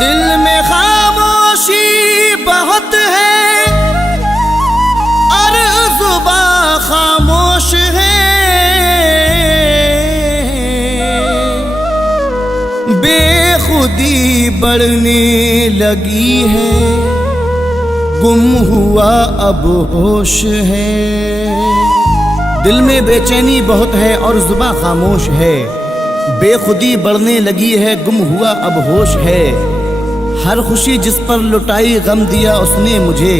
दिल में खामोशी बहुत है और जुबां खामोश है। बेखुदी बढ़ने लगी है, गुम हुआ अब होश है। दिल में बेचैनी बहुत है और जुबां खामोश है। बेखुदी बढ़ने लगी है, गुम हुआ अब होश है। हर खुशी जिस पर लुटाई गम दिया उसने मुझे,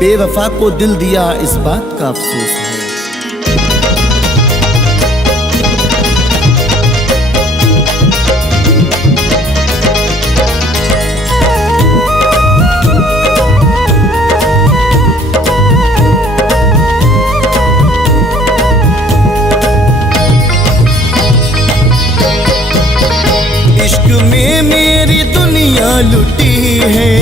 बेवफा को दिल दिया इस बात का अफसोस है। इश्क में मेरी दुनिया लुटी है,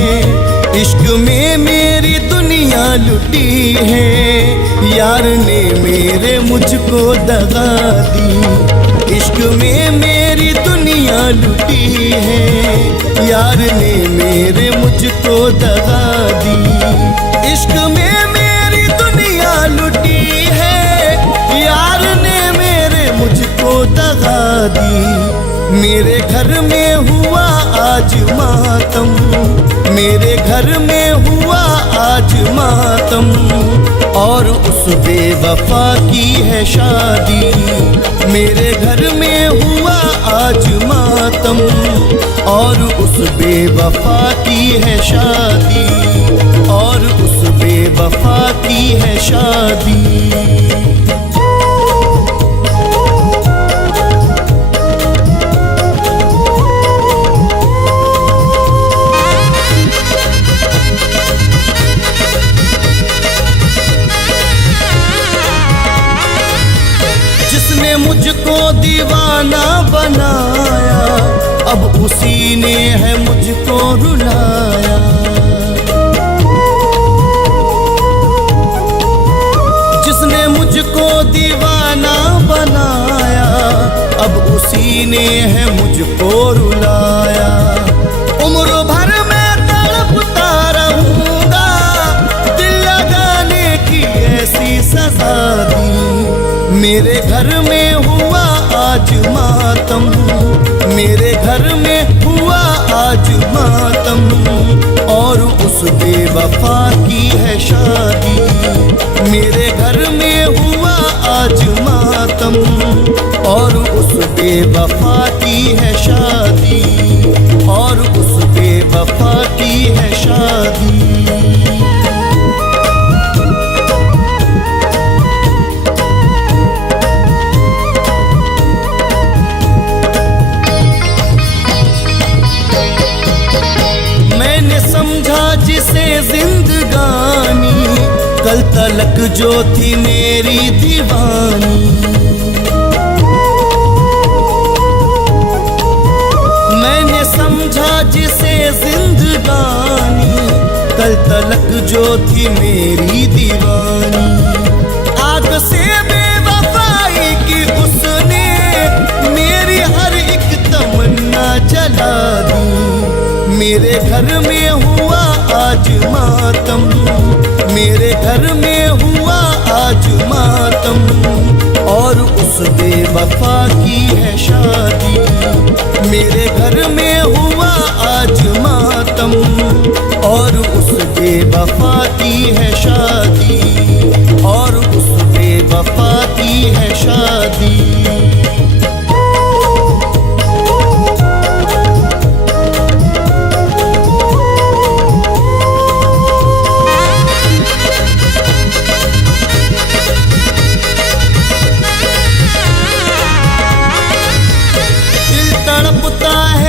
इश्क में मेरी दुनिया लुटी है। यार ने मेरे मुझको दगा दी। इश्क में मेरी दुनिया लुटी है, यार ने मेरे मुझको दगा दी। इश्क में मेरी दुनिया लुटी है, यार ने मेरे मुझको दगा दी। मेरे घर में हुआ आज मातम, मेरे घर में हुआ आज मातम। और उस बेवफा की है शादी। मेरे घर में हुआ आज मातम और उस बेवफा की है शादी, और उस बेवफा की है शादी। जिसने मुझको दीवाना बनाया, अब उसी ने है मुझको रुलाया। जिसने मुझको दीवाना बनाया, अब उसी ने है मुझको रुलाया। उम्र भर मैं तड़पता रहूंगा, दिल लगाने की ऐसी सजा दी। मेरे घर में हुआ आज मातम, मेरे घर में हुआ आज मातम। और उस बेवफा की है शादी। मेरे घर में हुआ आज मातम और उस बेवफा की है शादी, और उस बेवफा की है शादी। जिसे जिंदगानी कल तलक जो थी मेरी दीवानी। मैंने समझा जिसे जिंदगानी कल तलक जो थी मेरी दीवानी। आग से बेवफाई की उसने मेरी हर एक तमन्ना जला दी। मेरे घर में हुआ आज मातम, मेरे घर में हुआ आज मातम और उस बेवफा की है शादी। मेरे घर में हुआ आज मातम और उस बेवफा की है शादी, और उस बेवफा की है शादी।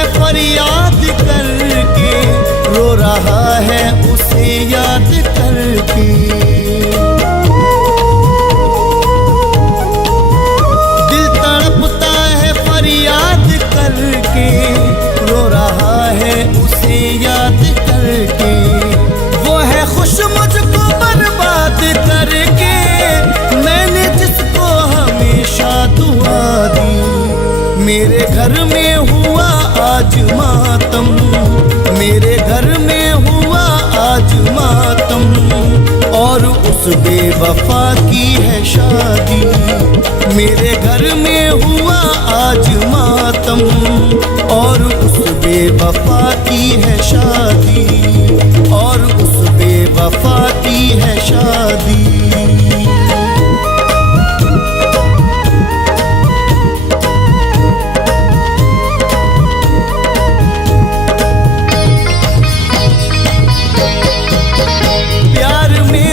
फरियाद करके रो रहा है उसे याद करके। दिल तड़पता है फरियाद करके रो रहा है उसे याद करके। वो है खुश मुझको बर्बाद करके, मैंने जिसको हमेशा दुआ दी। मेरे घर में हुआ आज मातम, मेरे घर में हुआ आज मातम और उस बेवफा की है शादी। मेरे घर में हुआ आज मातम और उस बेवफा की है शादी, और उस बेवफा की है शादी।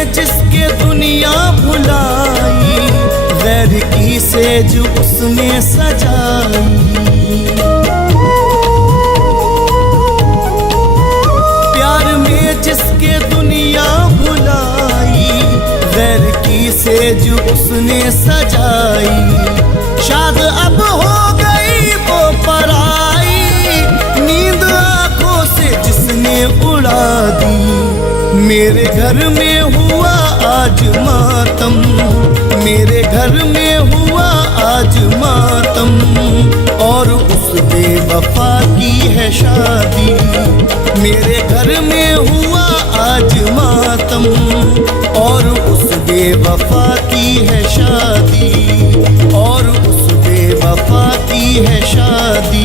जिसके दुनिया भुलाई, गैर की सेज उसने सजाई। प्यार में जिसके दुनिया भुलाई, गैर की सेज उसने सजाई। शाद अब हो गई वो पराई, नींद आंखों से जिसने उड़ा दी। मेरे घर में हुआ आज मातम, मेरे घर में हुआ आज मातम और उस बेवफा की है शादी। मेरे घर में हुआ आज मातम और उस बेवफा की है शादी, और उस बेवफा की है शादी।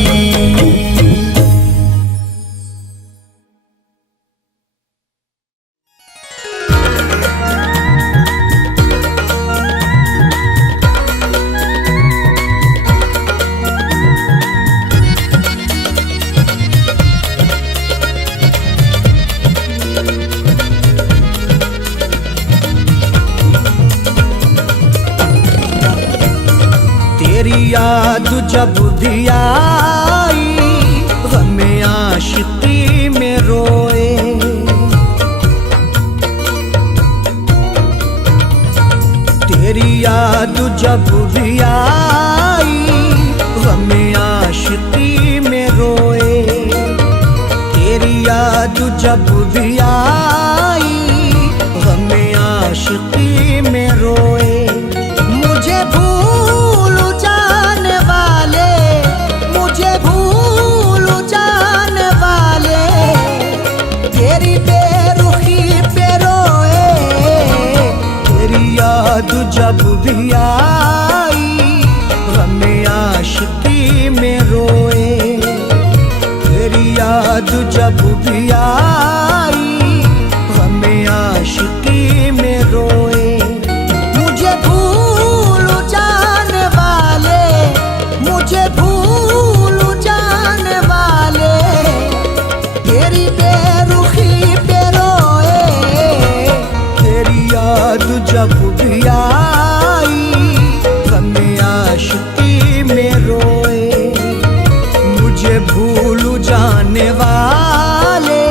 याद जब भी आई, हमें आशिकी में रोए। तेरी याद जब भी आई, हमें आशिकी में रोए। तेरी याद जब भी आई, हमें आशिकी में रोए। मुझे भूल जाने वाले, मुझे भूल जाने वाले, तेरी बेरुखी पे रोए। तेरी याद जब भी आई, हमें आशिकी में रोए। तेरी याद जब भी आई, हमें आशिकी में रोए। मुझे भूल जाने वाले, मुझे भूल जाने वाले, तेरी बेरुखी पे रोए। तेरी याद जब भी आई, हमें आशिकी में रोए। मुझे भूल जाने वाले,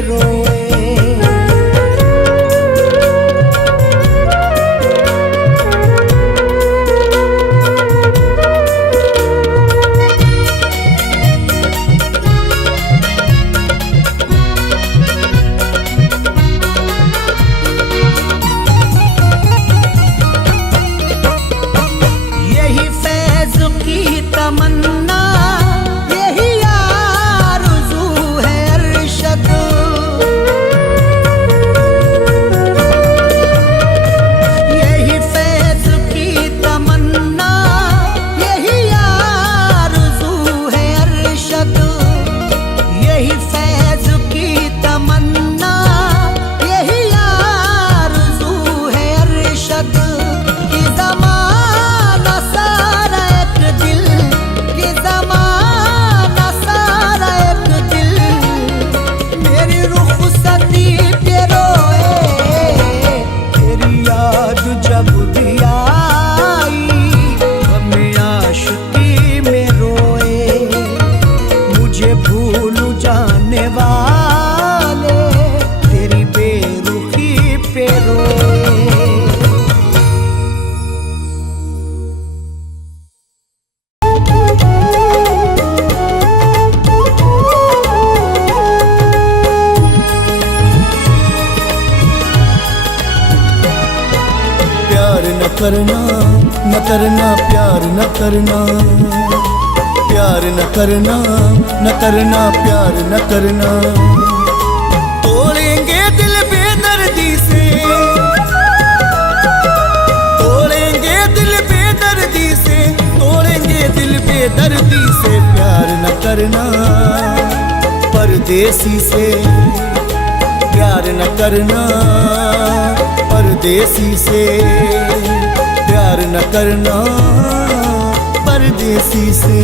रोए। यही फैज़ की तमन्ना, यही आरज़ू है अरशद। यही फैज़ की तमन्ना, यही आरज़ू है अरशद। यही फैज़ की तमन्ना, यही आरज़ू है अरशद। कि ज़माना सारा एक दिल, कि ज़माना सारा एक दिल मेरी रुख़सती पे रोए। तेरी याद जब भी आई हमें आशिकी में रोए। मुझे भूल जाने वाले तेरी बेरुखी पे रोए। प्यार न करना, न करना, प्यार न करना। प्यार न करना, न करना, प्यार न करना। तोड़ेंगे दिल बेदर्दी से, तोड़ेंगे दिल बेदर्दी से, तोड़ेंगे दिल बेदर्दी से। प्यार न करना परदेसी से, प्यार न करना परदेसी से। प्यार न करना परदेसी से।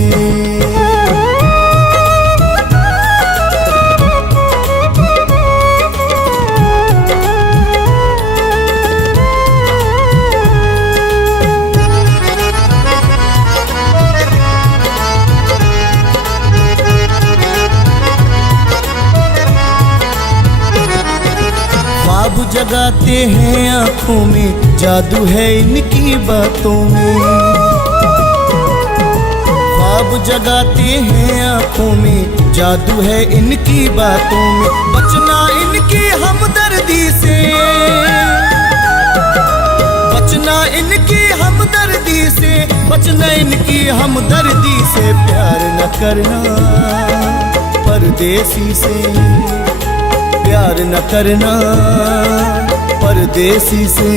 ख्वाब जगाते हैं आँखों में, जादू है इनकी बातों में। ख्वाब जगाते हैं आँखों में, जादू है इनकी बातों में। बचना इनकी हमदर्दी से, बचना इनकी हमदर्दी से, बचना इनकी हमदर्दी से। प्यार न करना परदेसी से, प्यार न करना परदेसी से।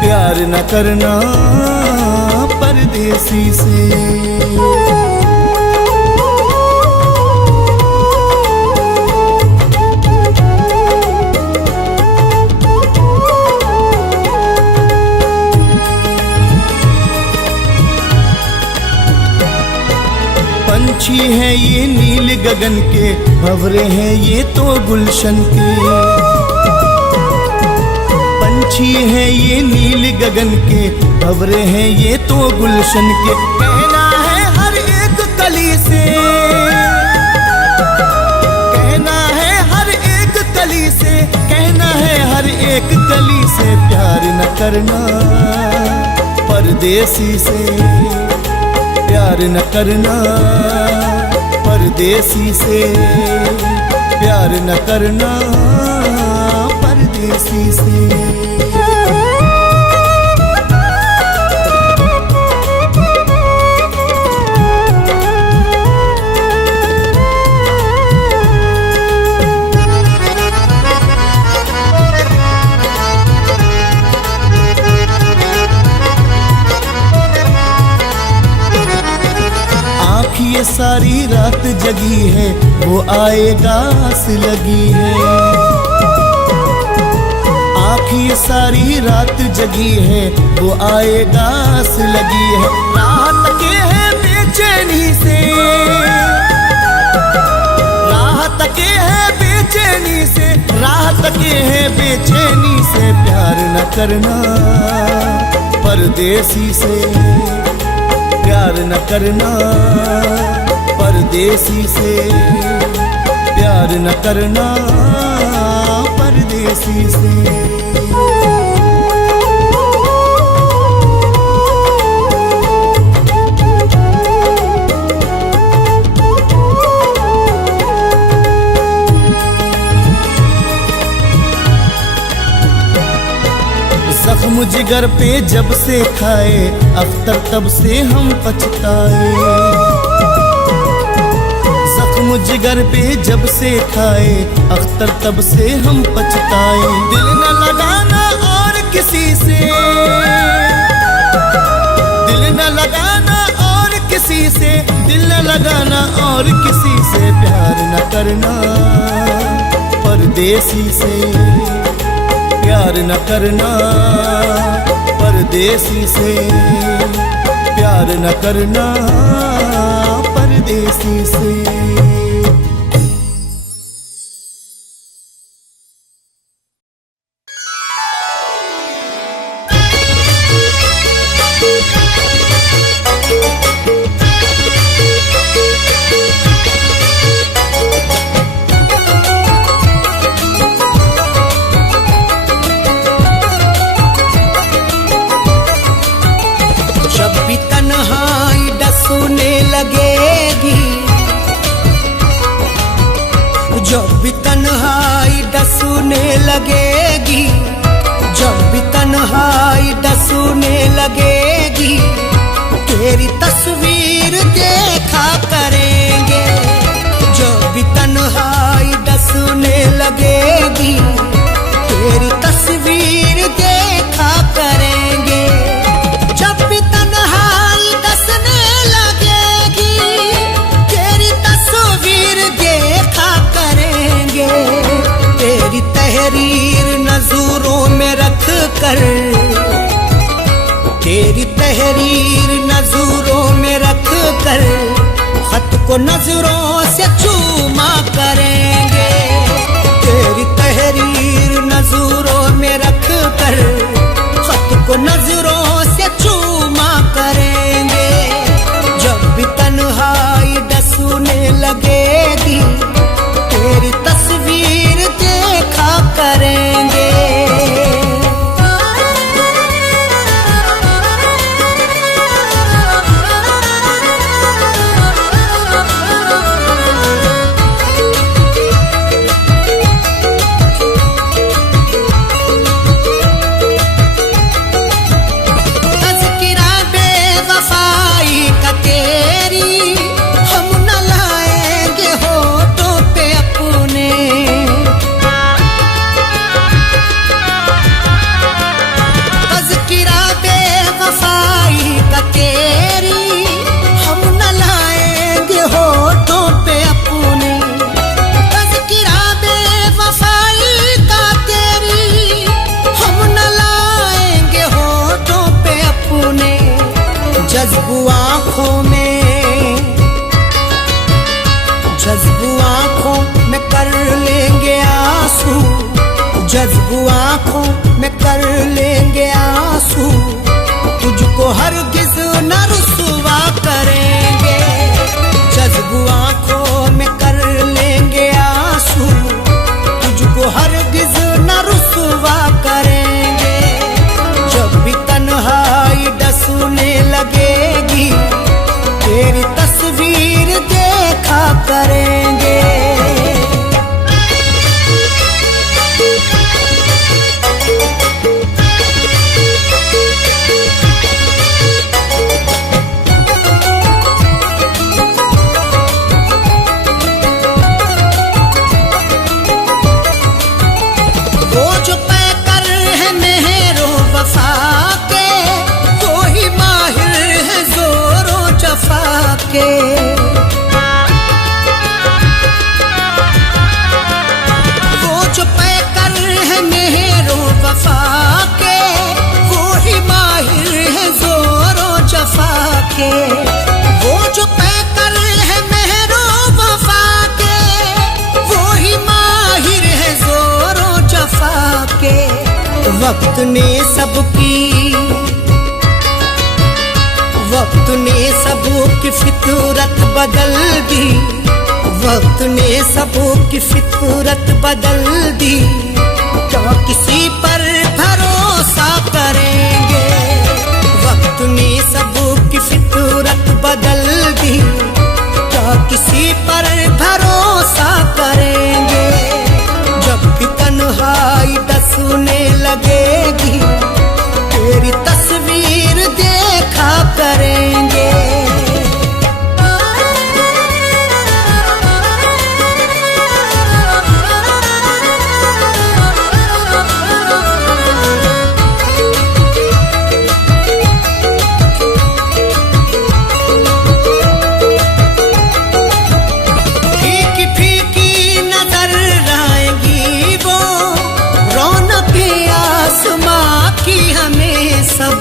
प्यार न करना परदेसी से। पंछी हैं ये नील गगन के, भंवरे हैं ये तो गुलशन के। पंछी हैं ये नील गगन के, भंवरे हैं ये तो गुलशन के। कहना है हर एक कली से, कहना है हर एक कली से, कहना है हर एक कली से। प्यार न करना परदेसी से, प्यार न करना परदेसी से। प्यार न करना परदेसी से। ये सारी रात जगी है, वो आएगा आस लगी है। आँख ये सारी रात जगी है, वो आएगा आस लगी है। राहत के है बेचैनी से, राहत के है बेचैनी से, राहत के है बेचैनी से। प्यार न करना परदेसी से, प्यार न करना परदेसी से। प्यार प्यार न करना परदेसी से। जख्म जिगर पे जब से खाए अख्तर तब से हम पछताए। जख्म जिगर पे जब से खाए अख्तर तब से हम पछताए। दिल न लगाना और किसी से, दिल न लगाना और किसी से, दिल न लगाना और किसी से, प्यार न करना परदेसी से। प्यार न करना परदेसी से, प्यार न करना परदेसी से। जब भी तन्हाई डसूने लगेगी, जब भी तन्हाई डसूने लगेगी, तेरी तस्वीर देखा करेंगे। जब भी तन्हाई डसूने लगेगी, तेरी तस्वीर देखा करेंगे। जब भी तन्हाई डसने लगेगी, तेरी तस्वीर देखा करेंगे। तेरी तहरीर नजरों में रख कर, तेरी तहरीर नजरों में रख कर, खत को नजरों से चूमा करेंगे। तेरी तहरीर नजरों में रख कर, खत को नजरों से चूमा करेंगे। जब भी तन्हाई डसूने लगेगी, तेरी तस्वीर देखा करेंगे। तज़किरा बेवफाई का तेरी हम न लाएंगे होठों पे अपने। तज़किरा बेवफाई का तेरी हम न लाएंगे होठों पे अपने। तज़किरा बेवफाई का तेरी हम न लाएंगे होठों पे अपने। जज्बू आँखों में, जज्बू आँखों में कर लेंगे आंसू, जज्बू आँखों में कर लेंगे आंसू। तुझको हरगिज न रुसवा करेंगे। जज्बू आँखों में कर लेंगे आंसू, तुझको हरगिज न रुसवा करेंगे। जब भी तन्हाई डसूने लगेगी, तेरी तस्वीर देखा करेंगे। वो जो पैकर है मेहरो वफा के, वो ही माहिर है जोरो जफा के। वो जो पैकर है मेहरो वफा के, वो ही माहिर है जोरो जफा के। वो जो पैकर है मेहरो वफा के, वो ही माहिर है जोरो जफा के। वक्त ने सबकी, वक्त ने सबकी फितरत बदल दी, वक्त ने सबों की फितरत बदल दी, क्या किसी पर भरोसा करेंगे। वक्त ने सबों की फितरत बदल दी, क्या किसी पर भरोसा करेंगे। जब भी तन्हाई डसने लगेगी, तेरी तस्वीर देखा करेंगे। फीकी फीकी नजर आएंगी वो, रौनक आसमां की हमें सब।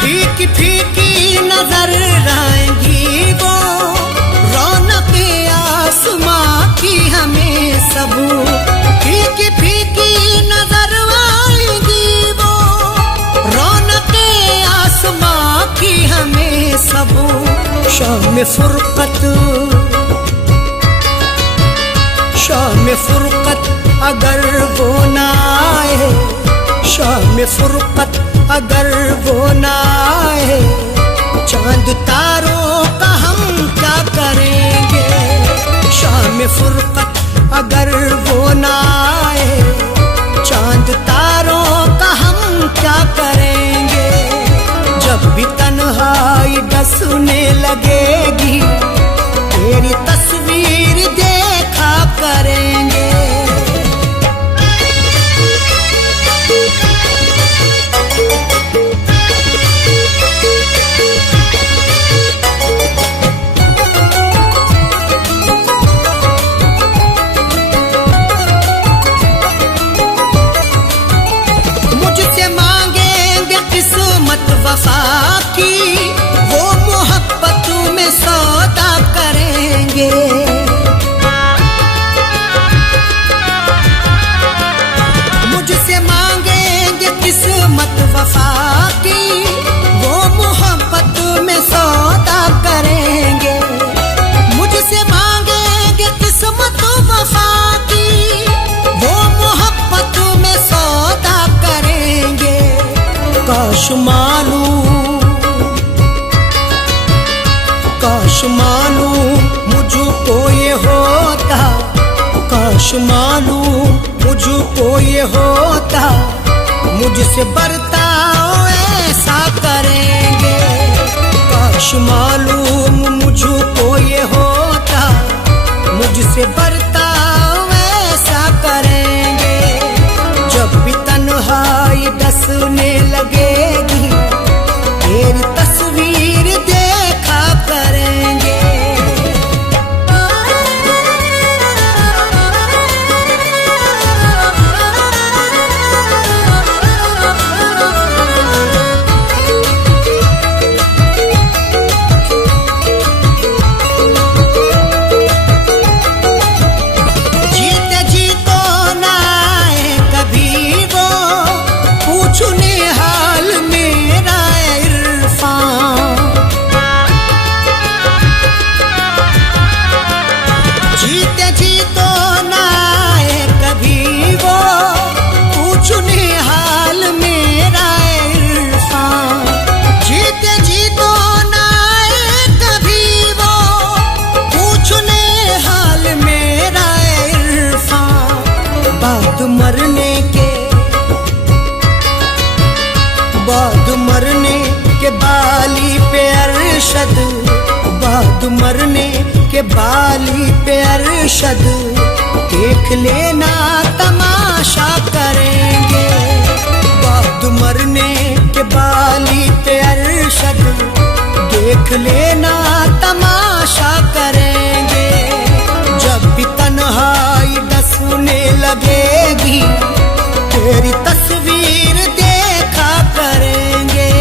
फीकी फीकी नजर आएंगी वो, रौनक आसमां की हमें सब। शाम फुरकत, शाम फुरकत अगर वो ना आए, शाम फुरकत अगर वो ना आए, चांद तारों का हम क्या करेंगे। शाम फुरकत अगर वो ना आए, चांद तारों का हम क्या करेंगे। जब भी तन्हाई डसने लगेगी, तेरी तस्वीर देखा करेंगे। मुझसे मांगेंगे किस्मत वफा की, वो मोहब्बत में सौदा करेंगे। मुझसे मांगेंगे किस्मत वफा की, वो मोहब्बत में सौदा करेंगे। मुझसे मांगेंगे किस्मत वफा की, वो मोहब्बत में सौदा करेंगे। काश मालूम, काश मालूम मुझको ये होता, काश मालूम मुझको ये होता, मुझसे बर्ताव ऐसा करेंगे। काश मालूम मुझको ये होता, मुझसे बर्ताव ऐसा करेंगे। जब भी तन्हाई डसने लगेगी, तेरी तस्वीर देखा करेंगे। जीते जी तो ना आए कभी वो, पूछने हाल मेरा इरफान। जीते जी तो ना आए कभी वो, पूछने हाल मेरा इरफान। जीते जी तो ना आए कभी वो, पूछने हाल मेरा इरफान। बाद मरने के, बाद मरने के बाली पे अरशद, बाद मरने के बाली पे अरशद, देख लेना तमाशा करेंगे। बाद मरने के बाली पे अरशद, देख लेना तमाशा करेंगे। जब भी तन्हाई डसने लगेगी, तेरी तस्वीर देखा करेंगे।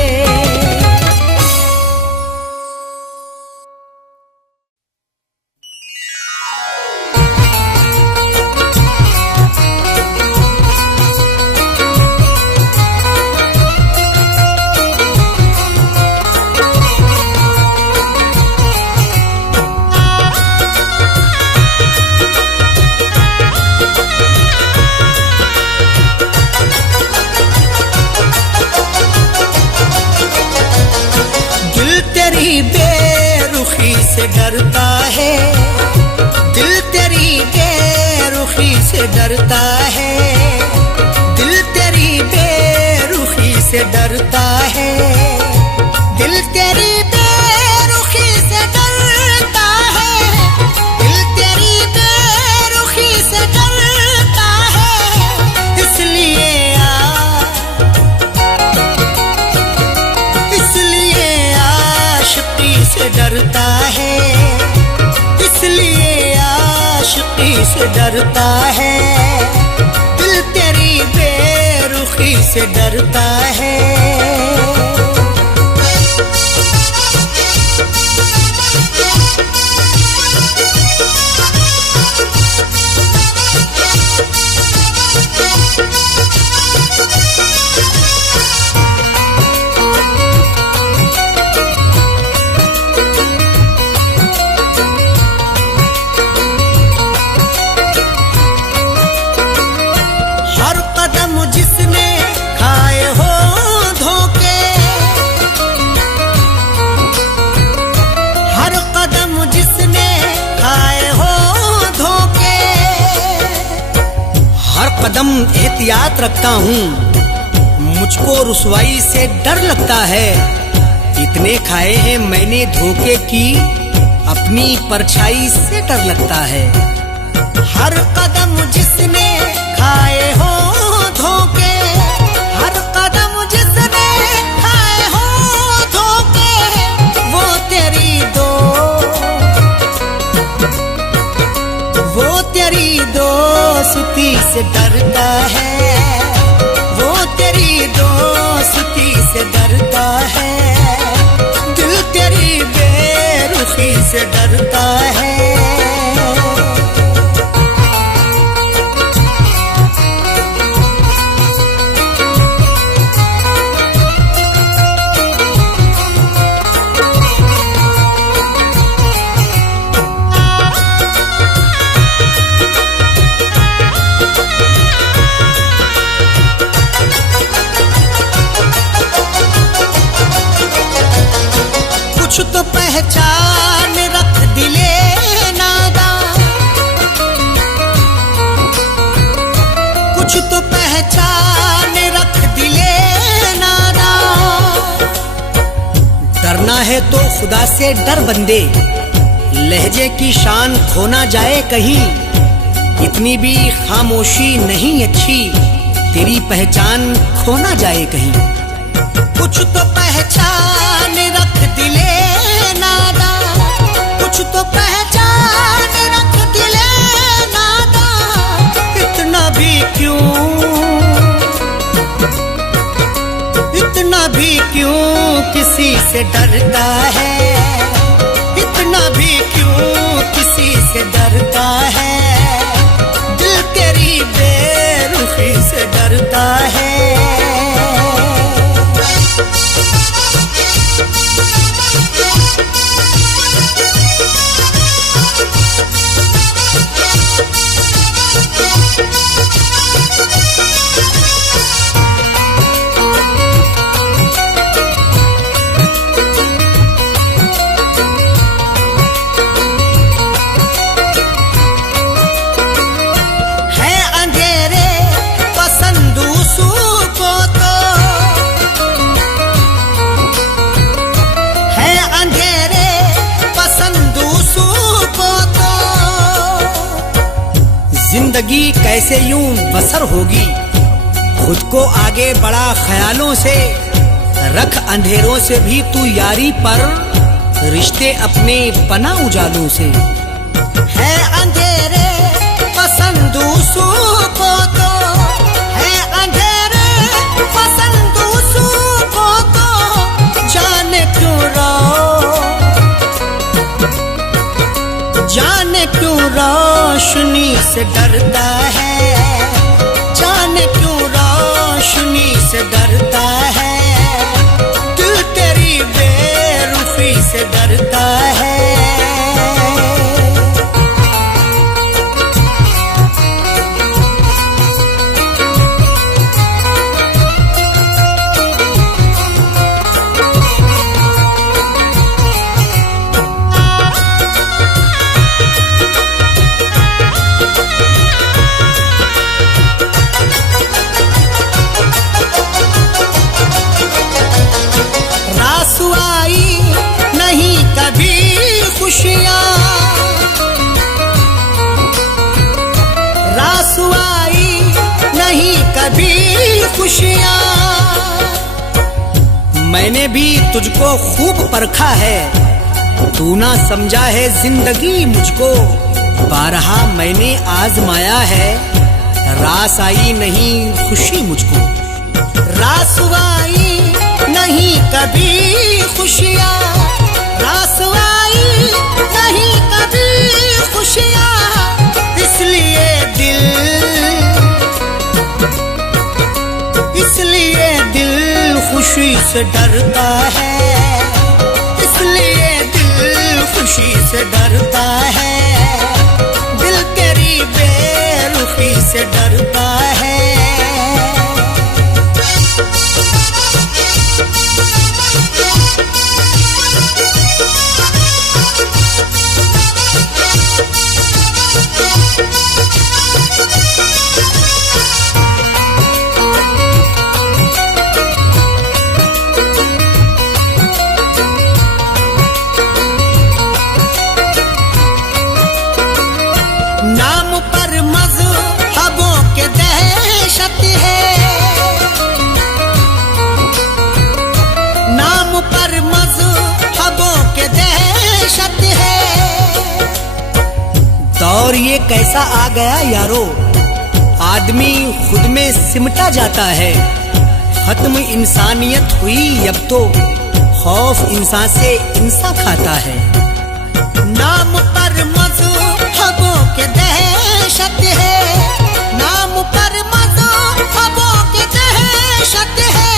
डरता है, दिल तेरी बेरुखी से डरता है, दिल तेरी बेरुखी से डरता है, दिल तेरी बेरुखी से डरता है, दिल तेरी बेरुखी से डरता है। इसलिए आशिकी से डरता है, इसलिए आशिकी से डरता है, दिल तेरी बेरुखी से डरता है। हर कदम जिसने खाए हो धोखे, हर कदम जिसने खाए हो धोखे, हर कदम एहतियात रखता हूँ, मुझको रुसवाई से डर लगता है। इतने खाए हैं मैंने धोखे की, अपनी परछाई से डर लगता है। हर कदम जिसने खाए हो धोखे, हर कदम जिसने खाए हो धोखे, वो तेरी दोस्ती से डरता है, वो तेरी दोस्ती से डरता है, दिल तेरी बेरुखी से डरता है। कुछ तो पहचान रख दिले नादा, कुछ तो पहचान रख दिले नादा। डरना है तो खुदा से डर बंदे, लहजे की शान खो ना जाए कहीं, इतनी भी खामोशी नहीं अच्छी, तेरी पहचान खो ना जाए कहीं। कुछ तो पहचान रख दिले नादा, कुछ तो पहचान रख दिले नादा, इतना भी क्यों किसी से डरता है, इतना भी क्यों किसी से डरता है, दिल तेरी बेरुखी से डरता है। जिंदगी कैसे यूं बसर होगी, खुद को आगे बढ़ा ख्यालों से, रख अंधेरों से भी तू यारी पर, रिश्ते अपने बना उजालों से। है अंधेरे पसंद उसको तो, है अंधेरे पसंद उसको तो, जाने क्यों रोशनी से डरता है, जाने क्यों रोशनी से डरता है, दिल तेरी बेरुखी से डरता है। खुशियां। मैंने भी तुझको खूब परखा है, तू ना समझा है जिंदगी मुझको। बारहा मैंने आजमाया है, रास आई नहीं खुशी मुझको। रास आई नहीं कभी खुशियां, रास आई नहीं कभी खुशियां। इसलिए दिल खुशी से डरता है, इसलिए दिल खुशी से डरता है। दिल तेरी बेरुखी से डरता है। नाम पर मज़हबों के दहशत है, नाम पर मज़हबों के दहशत है। दौर ये कैसा आ गया यारो, आदमी खुद में सिमटा जाता है। खत्म इंसानियत हुई अब तो, खौफ इंसान से इंसान खाता है। नाम पर मज़हबों के दहशत है, नाम पर मज़हबों के दहशत है।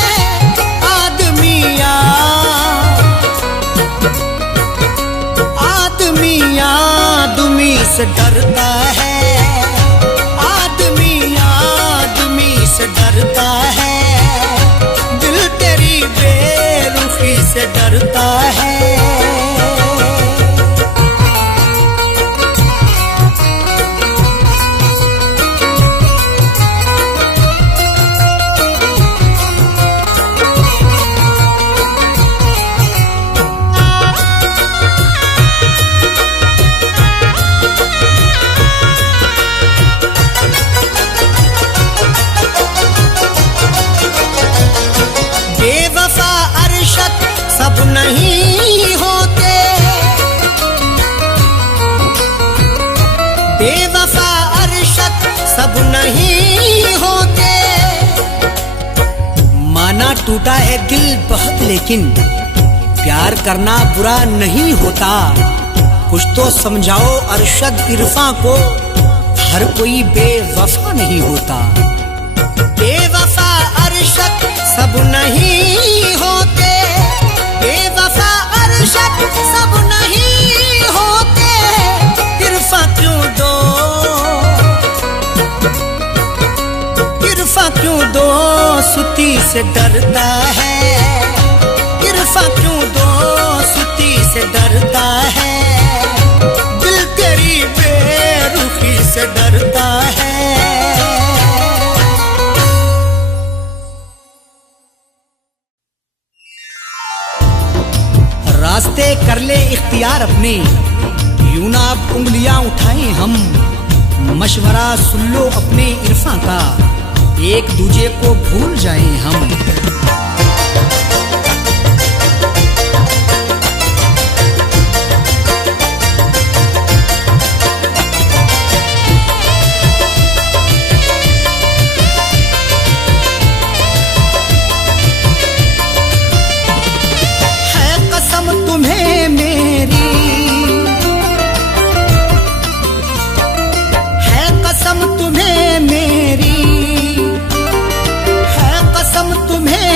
आदमी आदमी से डरता है, आदमी से डरता है। दिल तेरी बेरुखी से डरता है। बेवफा अरशद सब नहीं होते, बेवफा अरशद सब नहीं होते। माना टूटा है दिल बहुत, लेकिन प्यार करना बुरा नहीं होता। कुछ तो समझाओ अरशद इरफां को, हर कोई बेवफा नहीं होता। बेवफा अरशद सब नहीं होते, बेवफा अरशद सब नहीं होते। इरफां क्यों दो, इरफां क्यों दो सुती से डरता है। इरफां क्यों दो सुती से डरता है। दिल तेरी बेरुखी से डरता है। रास्ते कर ले इख्तियार अपने, यूं ना अब उंगलियां उठाएं हम। मशवरा सुन लो अपने इरफां का, एक दूजे को भूल जाएं हम। तुम्हें मेरी है कसम, तुम्हें मेरी है कसम, तुम्हें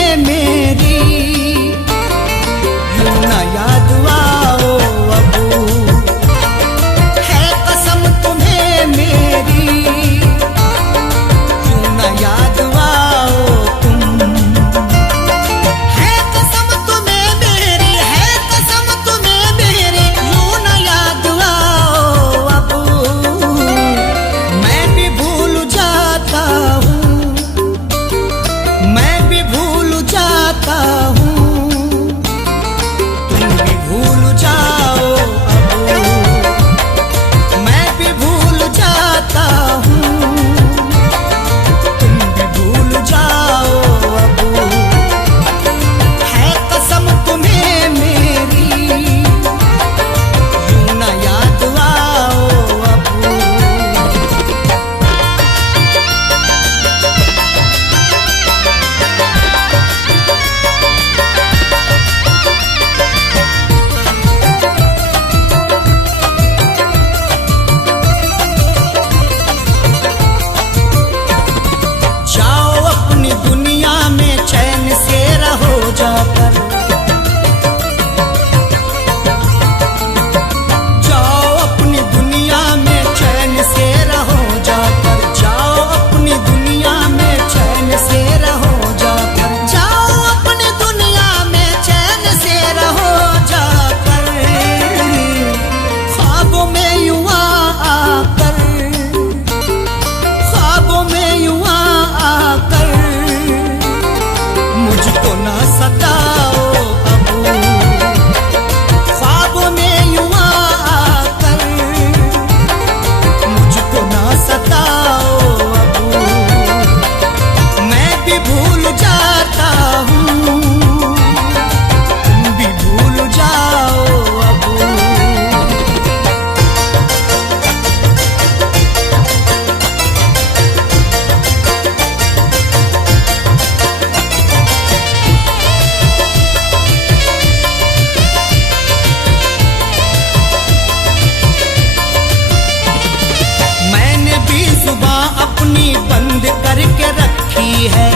है।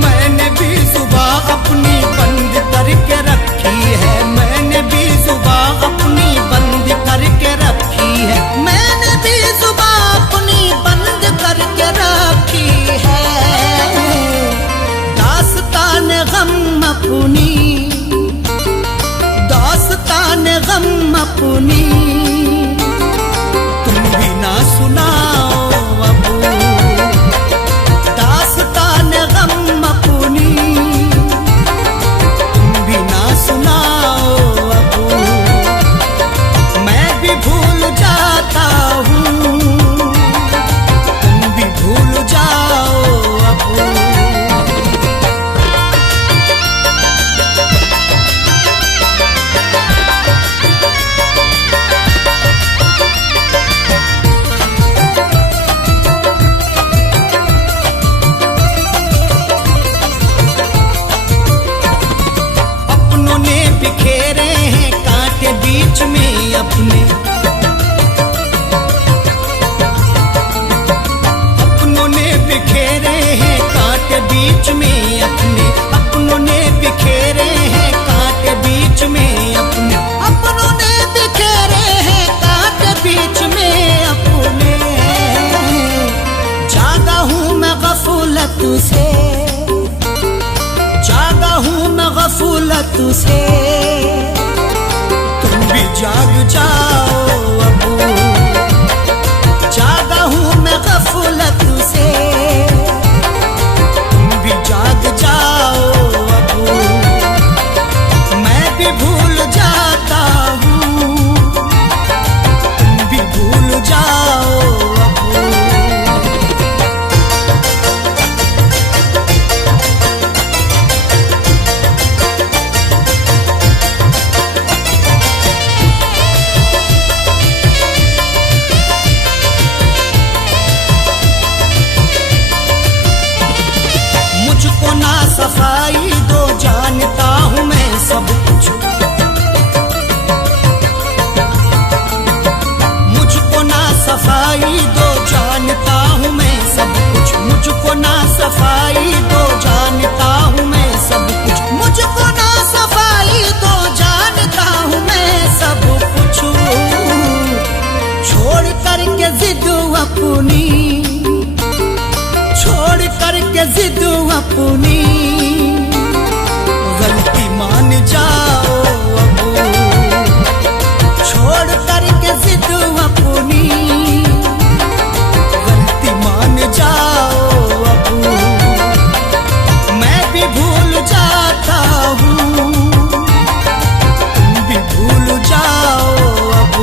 मैंने भी जुबान अपनी बंद करके रखी है, मैंने भी जुबान अपनी बंद करके रखी है, मैंने भी जुबान अपनी बंद करके रखी है। दास्तान गम अपनी, दास्तान गम अपनी तुम भी ना सुनाओ अब। दास्तान गम अपनी तुम भी ना सुनाओ अब। मैं भी भूल जाता हूँ, तुम भी भूल जाओ अब। अपनों ने बिखेरे हैं कांटे बीच में अपने, अपनों ने बिखेरे हैं कांटे बीच में अपने, अपनों ने बिखेरे हैं कांटे बीच में अपने, अपनों ने बिखेरे हैं कांटे बीच में अपने। जागा हूँ मैं गफलत से, जागा हूँ मैं गफलत से, तुम भी जाग जाओ अब। जागा हूँ मैं गफलत से, तुम भी जाग जाओ अब। मैं भी भूल जाता हूँ, तुम भी भूल जाओ अब। मुझको ना सफाई दो, जानता हूँ मैं सब कुछ। मुझको ना सफाई दो, जानता हूँ मैं सब कुछ। मुझको ना सफाई दो, जानता हूँ मैं सब कुछ। मुझको ना सफाई दो, जानता हूँ मैं सब कुछ। छोड़ करके जिद अपनी, छोड़ करके जिद अपनी, गलती मान जाओ अब। छोड़ करके जिद अपनी, गलती मान जाओ अब। मैं भी भूल जाता हूँ, तुम भी भूल जाओ अब।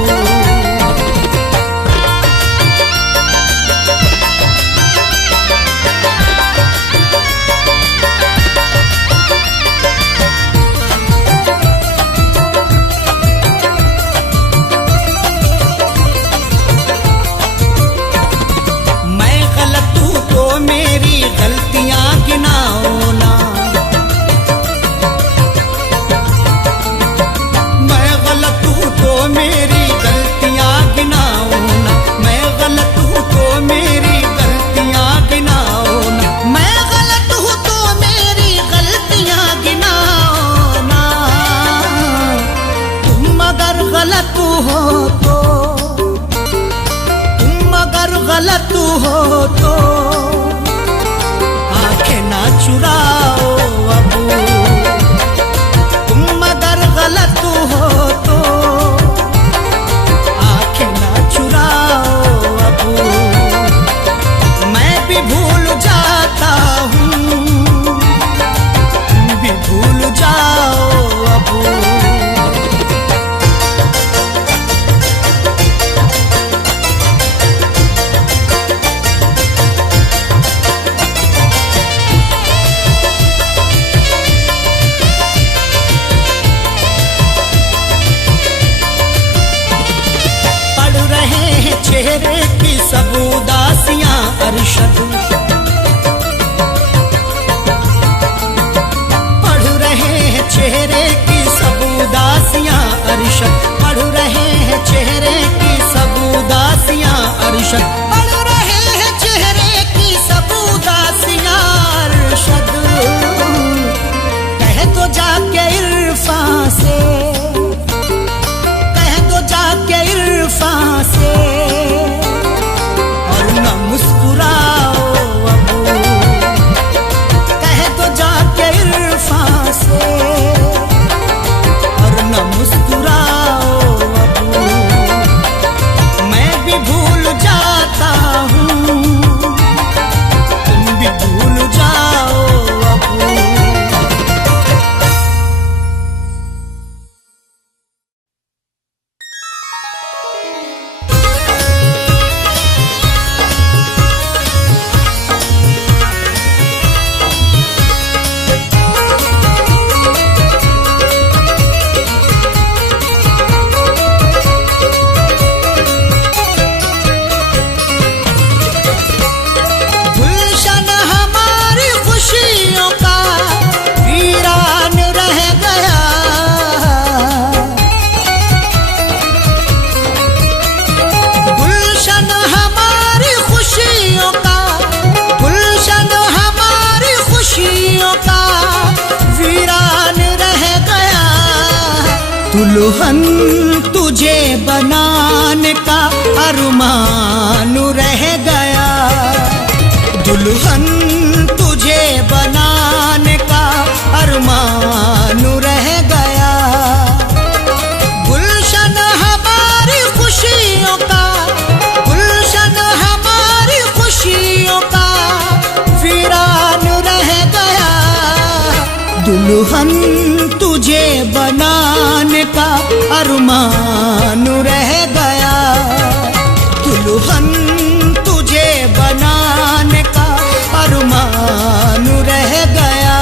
मैं गलत हूँ तो मेरी गलतियाँ गिनाओ ना। मैं गलत हूँ तो मेरी गलतियाँ गिनाओ ना, मैं गलत हूँ तो मेरी गलतियाँ गिनाओ ना। मैं गलत हूँ तो मेरी गलतियाँ गिनाओ ना। तुम अगर गलत हो तो, तुम अगर गलत हो तो आंखें ना चुराओ अब। तुम अगर गलत हो तो आंखें ना चुराओ अब। मैं भी भूल जाता हूँ, तुम भी भूल जाओ अब। चेहरे की सब उदासियां अरशद, पढ़ रहे हैं चेहरे की सब उदासियां अरशद, पढ़ रहे हैं चेहरे की सब उदासियां अरशद, पढ़ दुल्हन तुझे बनाने का अरमान रह गया, दुल्हन तुझे बनाने का अरमान रह गया। गुलशन हमारी खुशियों का, गुलशन हमारी खुशियों का वीरान रह गया। दुल्हन तुझे बनाने का अरमान रह गया, दुल्हन तुझे बनाने का अरमान रह गया।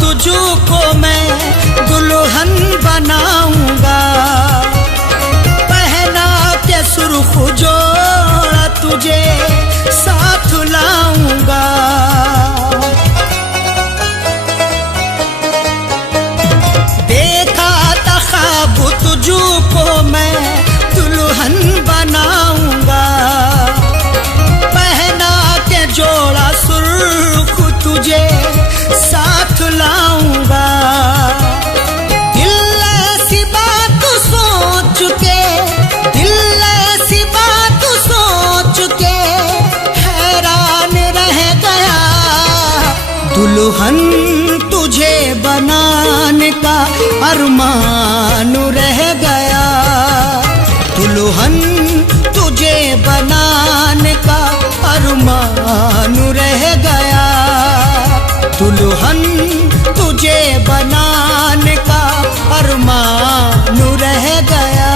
तुझको मैं दुल्हन बनाऊंगा, पहना के सुर्ख जोड़ा तुझे साथ लाऊंगा। देखा था ख्वाब तुझको मैं दुल्हन बनाऊंगा, पहना के जोड़ा सुर्ख तुझे साथ लाऊंगा। दिल ऐसी बात सोच के, दिल ऐसी बात सोच के हैरान रह गया। दुल्हन तुझे बनाने का अरमान रह गया, दुल्हन तुझे बनाने का अरमान रह गया। दुल्हन तुझे बनाने का अरमान रह गया।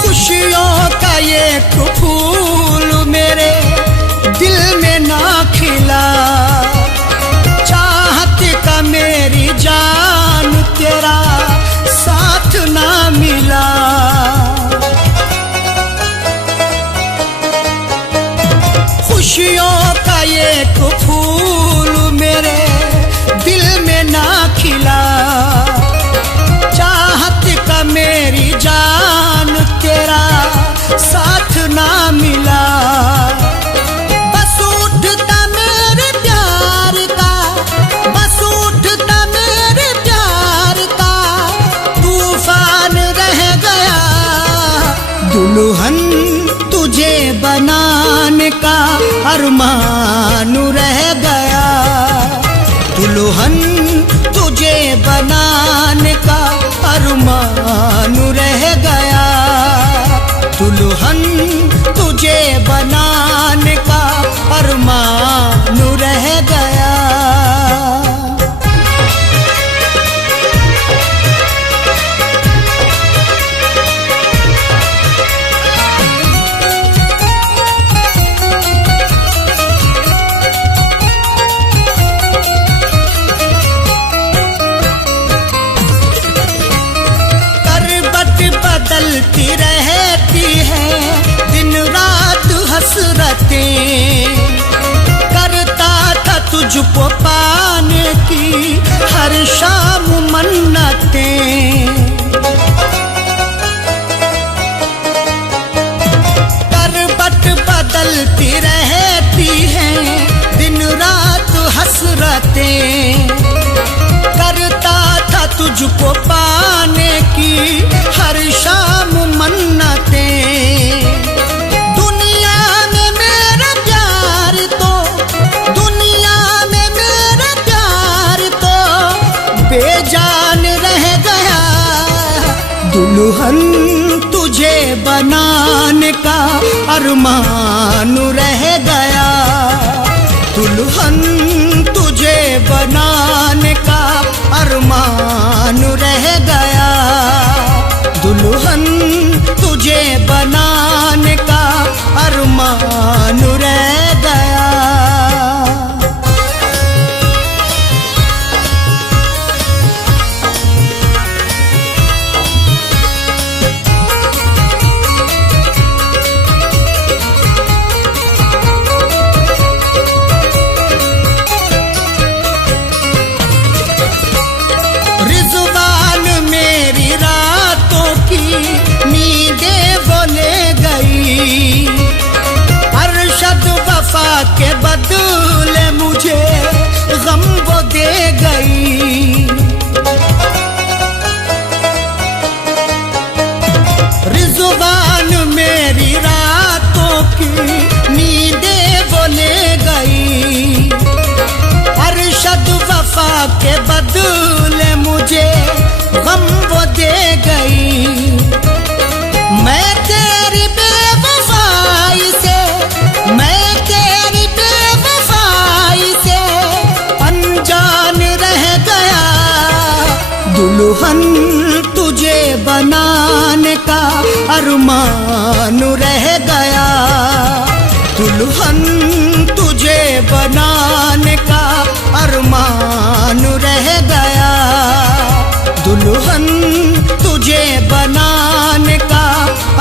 खुशियों का ये फूल मेरे दिल में ना खिला, चाहत का मेरी जान तेरा साथ ना मिला। खुशियों का ये फूल मेरे दिल में ना खिला, चाहत का मेरी जान तेरा साथ ना मिला। बस उठता मेरे प्यार का, बस उठता मेरे प्यार का तूफान रह गया। दुल्हन तुझे बनाने का अरमान रह गया, दुल्हन तुझे बनाने का अरमान रह गया। दुल्हन तुझे बनाने का अरमान रह गया। बदलती रहती है दिन रात हसरतें, करता था तुझको पाने की हर शाम मन्नतें। करवट बदलती रहती है दिन रात हसरतें, करता था तुझको पाने की हर शाम मन्नतें। दुनिया में मेरा प्यार तो, दुनिया में मेरा प्यार तो बेजान रह गया। दुल्हन तुझे बनाने का अरमान रह गया, दुल्हन तुझे बनाने का अरमान रह गया। दुल्हन तुझे बना अरमान रह गया, दुल्हन तुझे बनाने का अरमान रह गया, दुल्हन तुझे बनाने का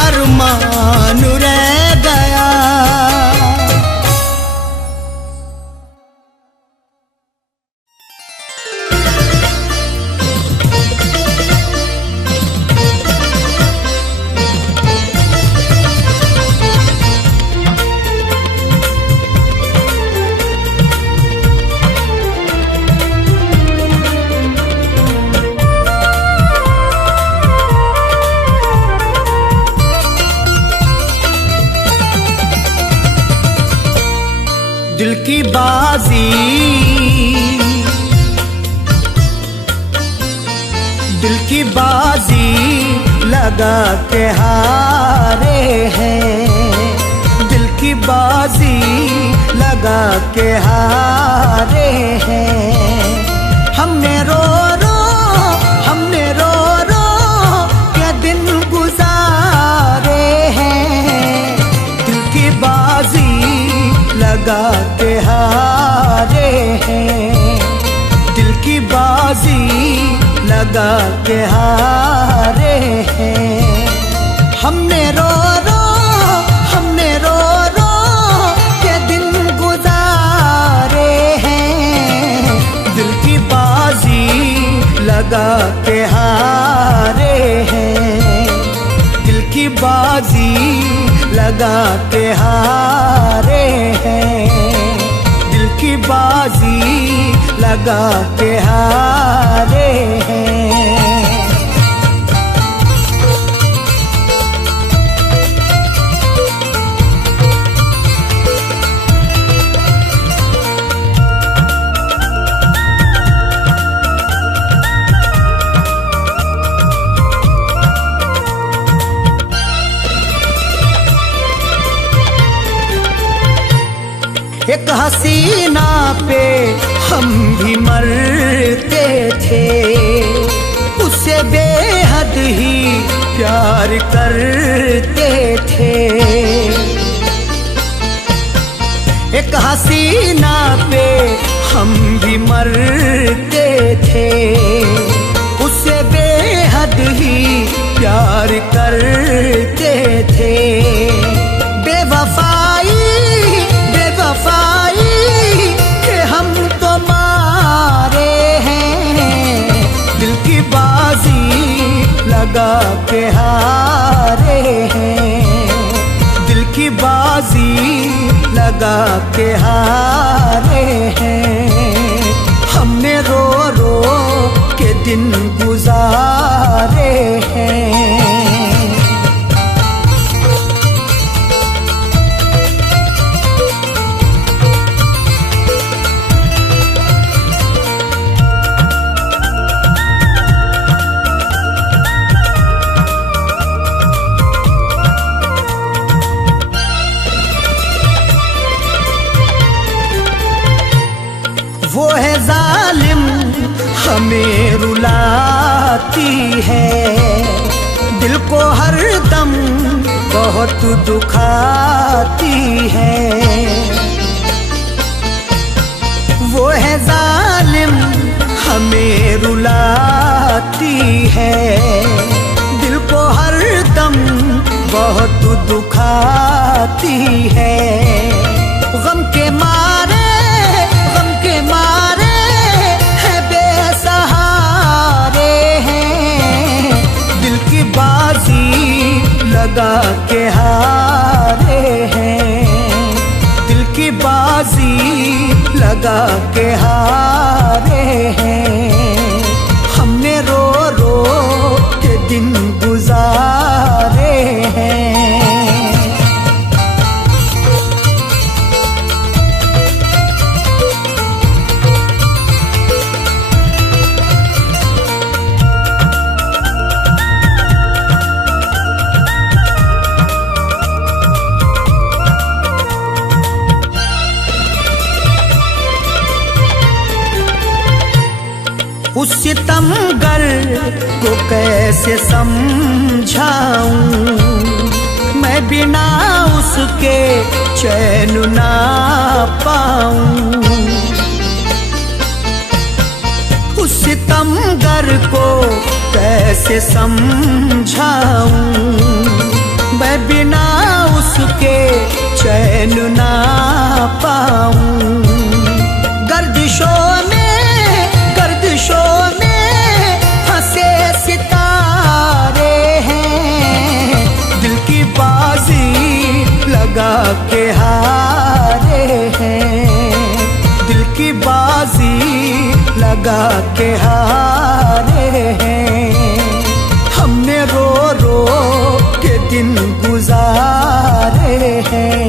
अरमान रह गया। दिल की बाजी, दिल की बाजी लगा के हारे हैं, दिल की बाजी लगा के हारे हैं। हमने रो रो, हमने रो रो के दिन गुजारे हैं, दिल की बाजी लगा के हारे हैं, दिल की बाजी लगा के हारे हैं। हमने रो रो, हमने रो रो के दिन गुजारे हैं, दिल की बाजी लगा के हारे हैं, दिल की बाजी लगा के हारे हैं, दिल की बाजी लगा के हारे हैं। एक हसीना पे हम भी मरते थे, उससे बेहद ही प्यार करते थे। एक हसीना पे हम भी मरते थे, उससे बेहद ही प्यार करते थे। बेवफाई बेवफाई के हम तो मारे हैं, दिल की बाजी लगा के हारे हैं, दिल की बाजी लगा के हारे हैं। हमने रो रो के दिन गुजारे हैं। वो है जालिम हमें रुलाती है, दिल को हर दम बहुत दुखाती है। वो है जालिम हमें रुलाती है, दिल को हर दम बहुत दुखाती है। गम के मारे है बेसहारे हैं, दिल की बाजी लगा के हारे हैं, दिल की बाजी लगा के हारे हैं। हमने रो रो के दिन गुजारे हैं। उस सितमगर को कैसे समझाऊं, बिना उसके चैन ना पाऊं। उस सितमगर को कैसे समझाऊं, मैं बिना उसके चैन ना पाऊं। गर्दिशों में फंसे सितारे हैं, दिल की बाजी लगा के हारे हैं, दिल की बाजी लगा के हारे हैं। हमने रो रो के दिन गुजारे हैं।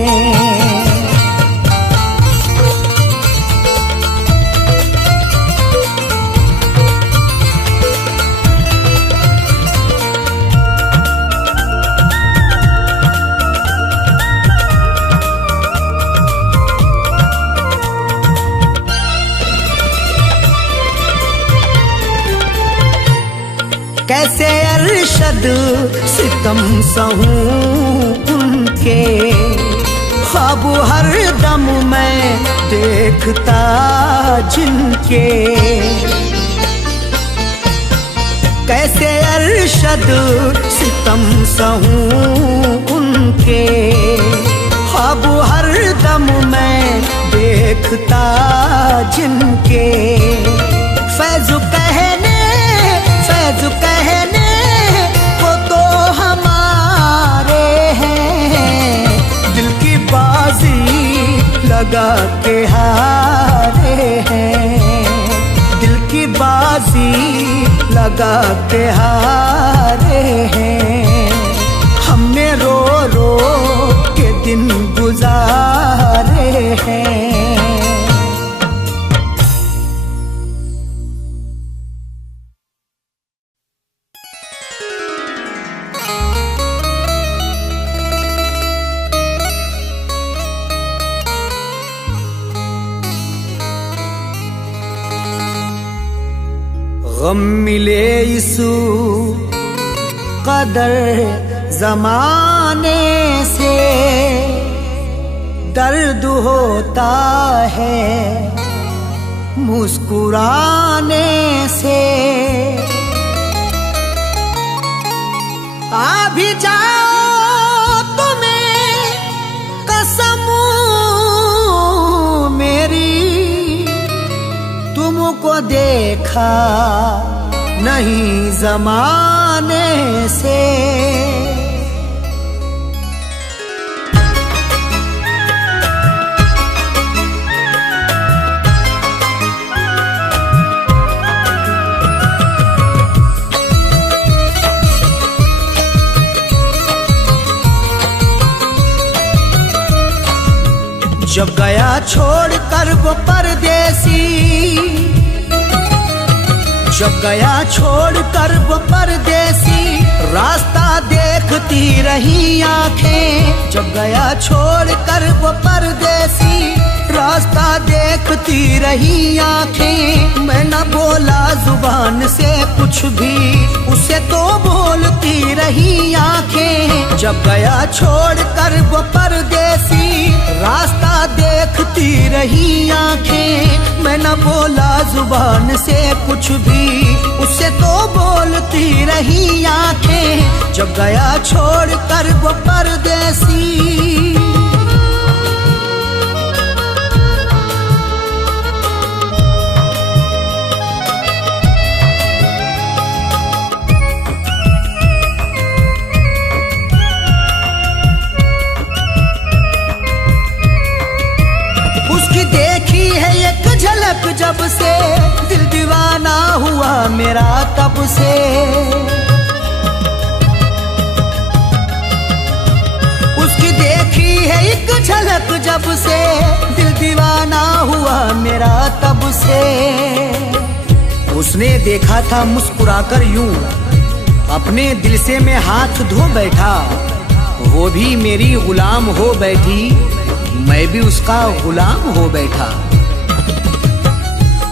कैसे अरशद सितम सहूं उनके, ख्वाब हर दम मैं देखता जिनके। कैसे अरशद सितम सहूं उनके, ख्वाब हर दम मैं देखता जिनके। फैज़ कहने वो तो हमारे हैं, दिल की बाजी लगा के हारे हैं, दिल की बाजी लगा के हारे हैं। हमने रो रो के दिन गुजारे हैं। गम मिले इस कदर ज़माने से, दर्द होता है मुस्कुराने से। आ भी जाओ तुम्हें कसम मेरी, तुमको देखा नहीं ज़माने से। जब गया छोड़ कर वो परदेसी, जब गया छोड़ कर वो परदेसी, रास्ता देखती रही आंखें। जब गया छोड़ कर वो परदेसी, रास्ता देखती रही आंखें। मैं न बोला जुबान से कुछ भी, उसे तो बोलती रही आंखें। जब गया छोड़ कर वो परदेसी, रास्ता देखती रही आंखें। मैं न बोला जुबान से कुछ भी, उसे तो बोलती रही आंखें। जब गया छोड़ कर वो परदेसी। झलक जब से दिल दीवाना हुआ मेरा तब से। उसकी देखी है एक झलक जब से दिल दीवाना हुआ मेरा तब से। उसने देखा था मुस्कुराकर यूं, अपने दिल से मैं हाथ धो बैठा। वो भी मेरी गुलाम हो बैठी, मैं भी उसका गुलाम हो बैठा।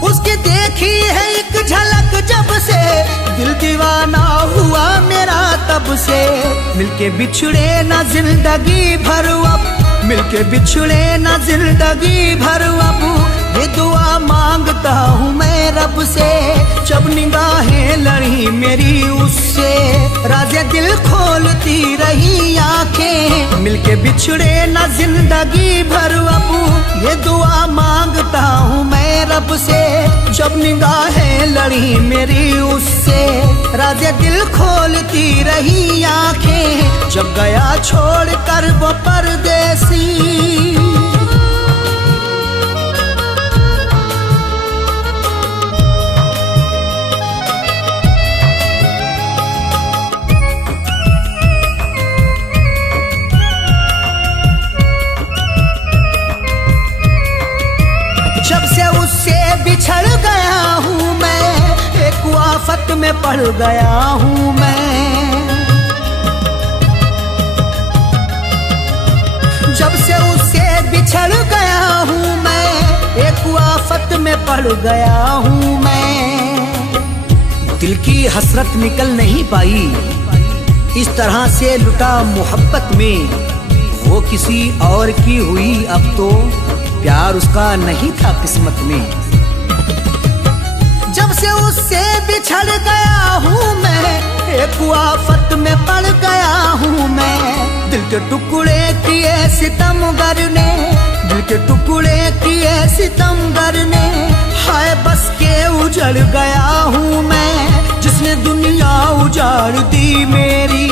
उसकी देखी है एक झलक जब से दिल दीवाना हुआ मेरा तब से। मिलके बिछड़े ना जिंदगी भर अब मिलके बिछड़े न जिंदगी भर अब, ये दुआ मांगता हूँ मैं रब से, जब निगाहें लड़ी मेरी उससे, राज़े दिल खोलती रही आंखें, मिलके बिछड़े न जिंदगी भर अब, ये दुआ मांगता हूँ मैं रब से, जब निगाहें लड़ी मेरी उससे, राज़े दिल खोलती रही आंखें, जब गया छोड़ कर वो परदेसी। जब से उससे बिछड़ गया हूँ मैं, एक आफत में पड़ गया हूँ मैं, जब से उससे बिछड़ गया हूँ मैं, एक आफत में पड़ गया हूँ मैं। दिल की हसरत निकल नहीं पाई, इस तरह से लुटा मोहब्बत में, वो किसी और की हुई अब तो प्यार उसका नहीं था किस्मत में। जब से उससे बिछड़ गया हूँ मैं, एक आफत में पड़ गया हूँ मैं, दिल के टुकड़े किए सितमगर ने, दिल के टुकड़े किए सितमगर ने, हाय बस के उजड़ गया हूँ मैं, जिसने दुनिया उजाड़ दी मेरी,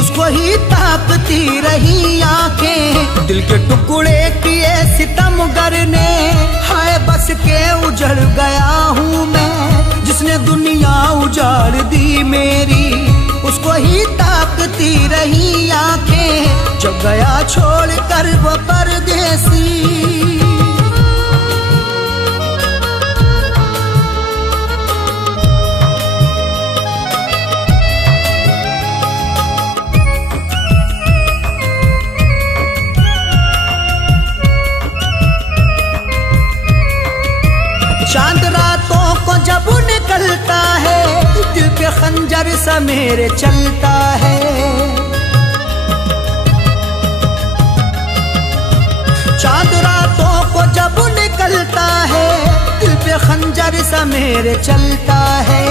उसको ही ताकती रही आंखें, दिल के टुकड़े किए सितमगर ने, हाय बस के उजड़ गया हूँ मैं, जिसने दुनिया उजाड़ दी मेरी, उसको ही ताकती रही आंखें, जब गया छोड़ कर वो परदेसी। चांद रातों को जब निकलता है, दिल पे खंजर सा मेरे चलता है, चांद रातों को जब निकलता है, दिल पे खंजर सा मेरे चलता है।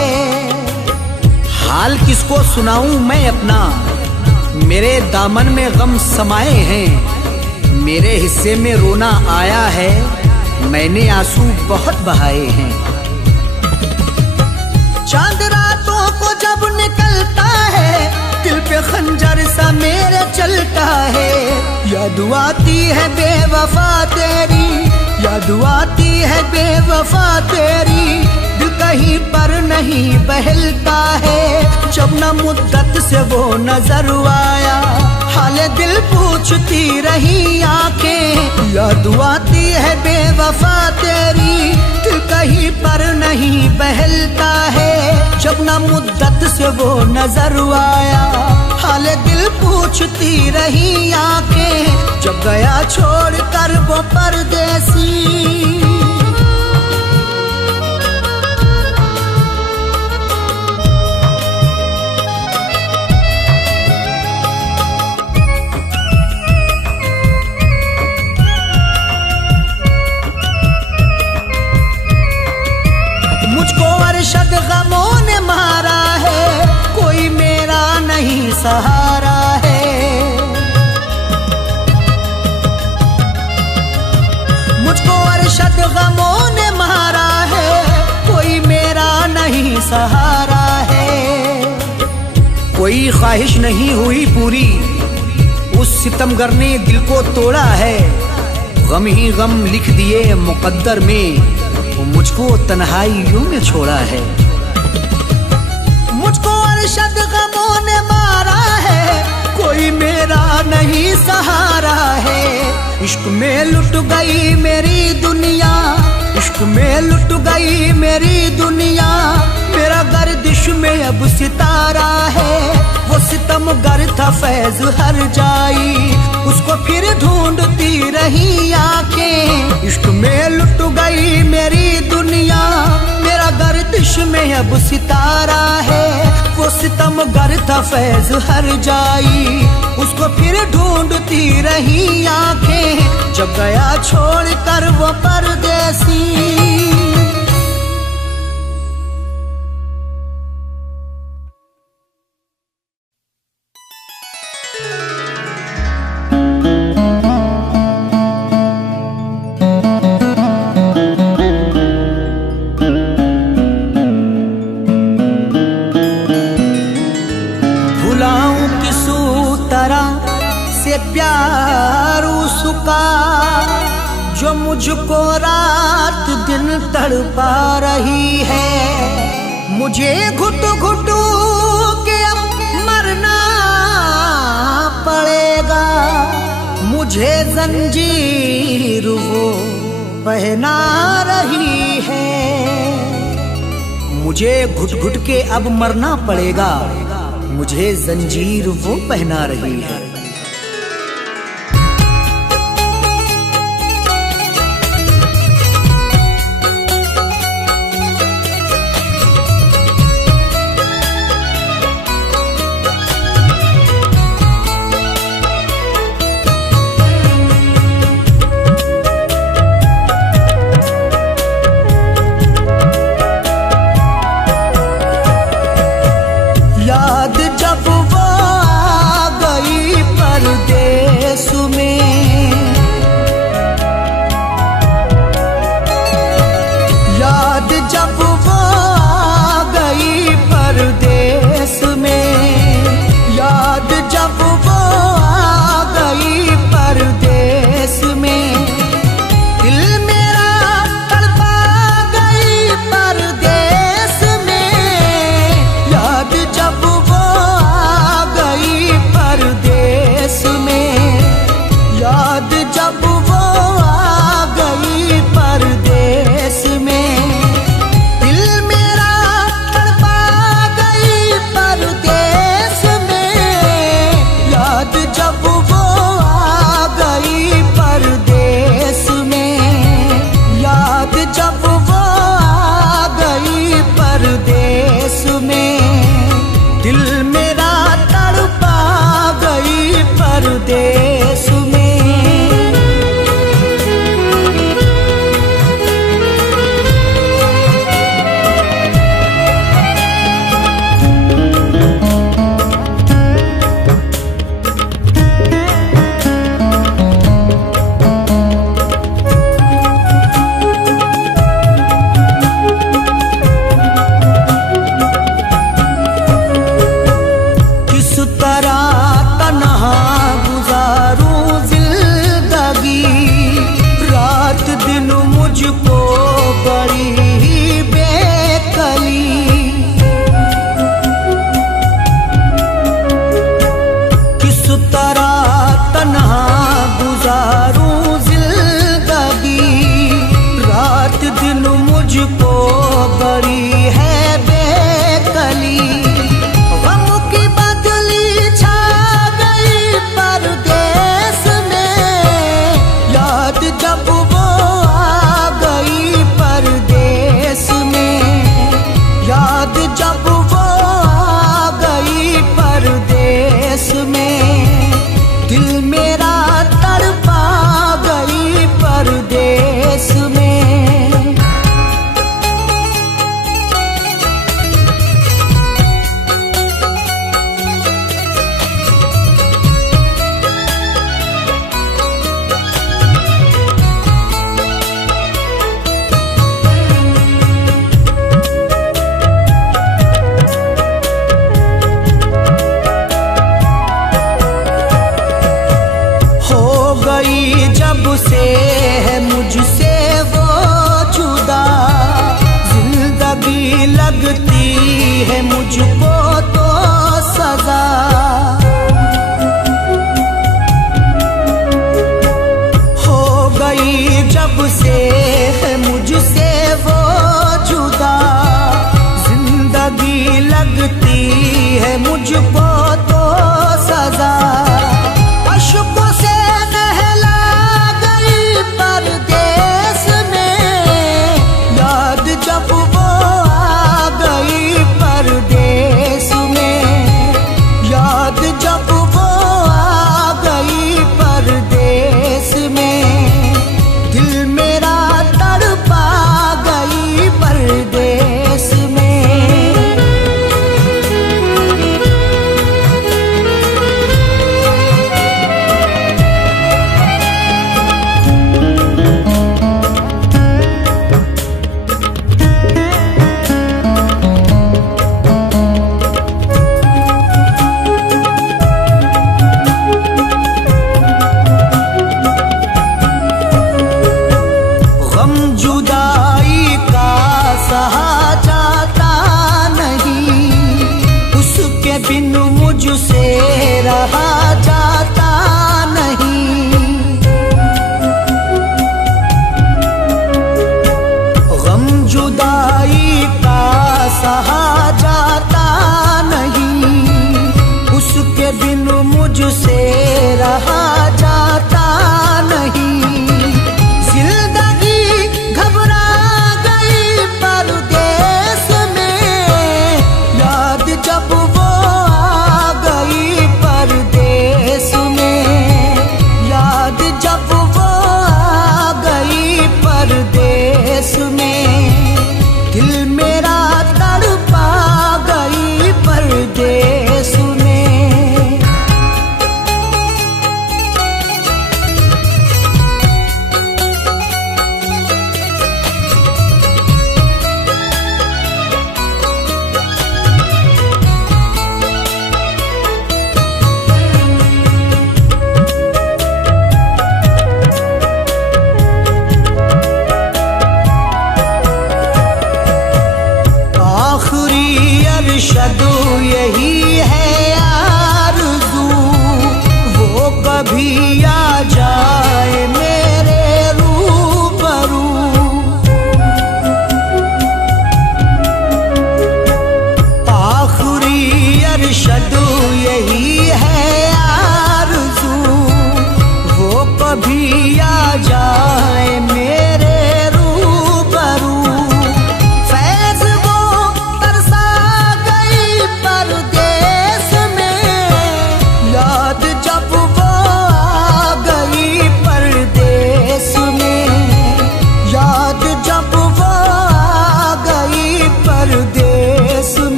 हाल किसको सुनाऊं मैं अपना, मेरे दामन में गम समाए हैं, मेरे हिस्से में रोना आया है, मैंने आंसू बहुत बहाए हैं। चांद रातों को जब निकलता है, दिल पे खंजर सा मेरे चलता है, याद आती है बेवफा तेरी, याद आती है बेवफा तेरी, दिल कहीं पर नहीं बहलता है, जब न मुद्दत से वो नजर आया, हाले दिल पूछती रही आंखें, याद आती है बेवफा तेरी, दिल कहीं पर नहीं बहलता है, जब न मुद्दत से वो नजर आया, हाले दिल पूछती रही आंखें, जब गया छोड़ कर वो परदेसी। मुझको अरशद गमों ने मारा है, कोई मेरा नहीं सहारा है, मुझको अरशद गमों ने मारा है, कोई मेरा नहीं सहारा है। कोई ख्वाहिश नहीं हुई पूरी, उस सितमगर ने दिल को तोड़ा है, गम ही गम लिख दिए मुकद्दर में, वो मुझको तन्हाइयों में छोड़ा है। मुझको अरशद गमों ने मारा है, कोई मेरा नहीं सहारा है, इश्क में लुट गई मेरी दुनिया, इश्क में लुट गई मेरी दुनिया, मेरा गर्दिश में अब सितारा है, वो सितमगर था फैज हर जाई, उसको फिर ढूंढती रही आंखें, इश्क में लुट गई मेरी दुनिया, मेरा गर्दिश में अब सितारा है, वो सितमगर था फैज हर जाई, उसको फिर ढूंढती रही आंखें, जब गया छोड़ कर वो परदेसी। प्यार उसका जो मुझको रात दिन तड़पा रही है, मुझे घुट घुट के अब मरना पड़ेगा, मुझे जंजीर वो पहना रही है, मुझे घुट घुट के अब मरना पड़ेगा, मुझे जंजीर वो पहना रही है।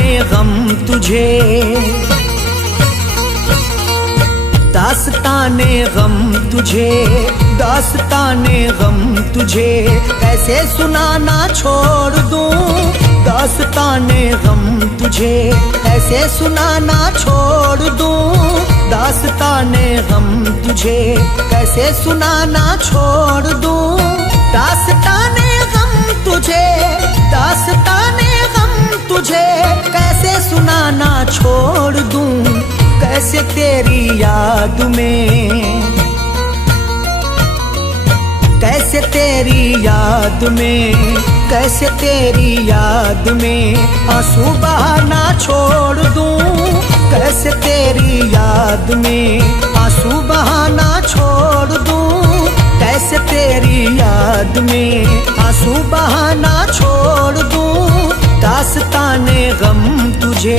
दास्ताने गम तुझे, दास्ताने गम तुझे, दास्ताने गम तुझे कैसे सुनाना छोड़ दूं, दास्ताने गम तुझे कैसे सुनाना छोड़ दूं, दास्ताने गम तुझे कैसे सुनाना छोड़ दूं, दास्ताने गम तुझे, दास्ताने गम तुझे कैसे सुनाना छोड़ दूं, कैसे तेरी याद में, कैसे तेरी याद में, कैसे तेरी याद में आंसू बहाना छोड़ दूं, कैसे तेरी याद में आंसू बहाना छोड़ दूं, कैसे तेरी याद में आंसू बहाना छोड़ दूं, दास्ताने गम तुझे।